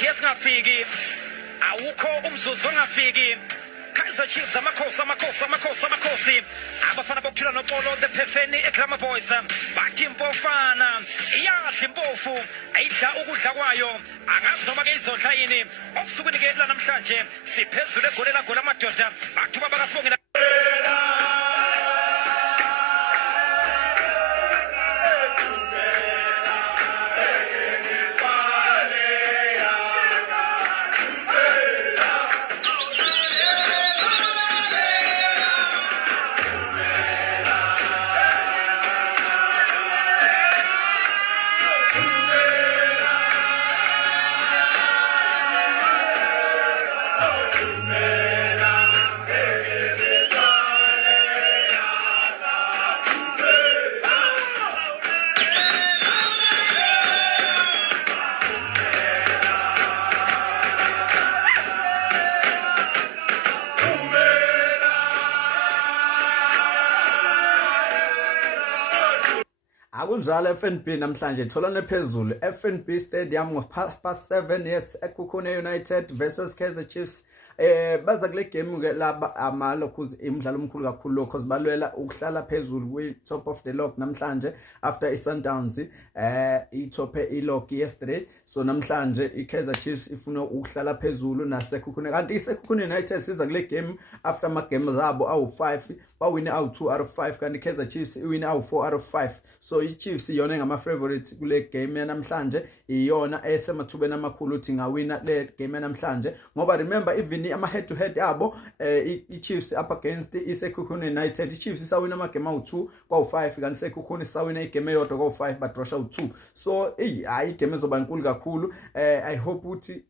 Jazz ngafiki awukho umzuzu ongafiki Kaizer Chiefs amakhosi abafana bokuthula nopolo the Phefeni eGlamour Boys bathi impofana iyadla impofu ayidla ukudla kwayo angazi noma ke izodla yini okusukwini ke namhlanje siphezulu egolela gola amadoda bathuba bakasibongela Akunjalo FNB namhlanje tholane phezulu FNB Stadium past 7 years eKukhune United versus Kaizer Chiefs baza kule game ke laba amalokhu imidlalo omkhulu kakhulu lokho sibalwela ukuhlala phezulu kwi top of the log namhlanje after iSundowns ithope ilog yesterday so namhlanje iKaizer Chiefs ifuna ukuhlala phezulu naseKukhune kanti iSekukhune United siza kule game after ama games zabo awu5 bawine awu2 out of 5 kanti iKaizer Chiefs iwine awu4 out of 5 so iChiefs iyona ngama favorite kule game namhlanje iyona esemathubeni amakhulu uthi ngawina le game namhlanje ngoba remember even ama head to head abo iChiefs up against iSekukhune United iChiefs isawina ama game awu2 kwawu5 kanti iSekukhune isawina igame eyodwa kwawu5 but draw awu2 so hayi game ezoba inkulu kakhulu I hope uthi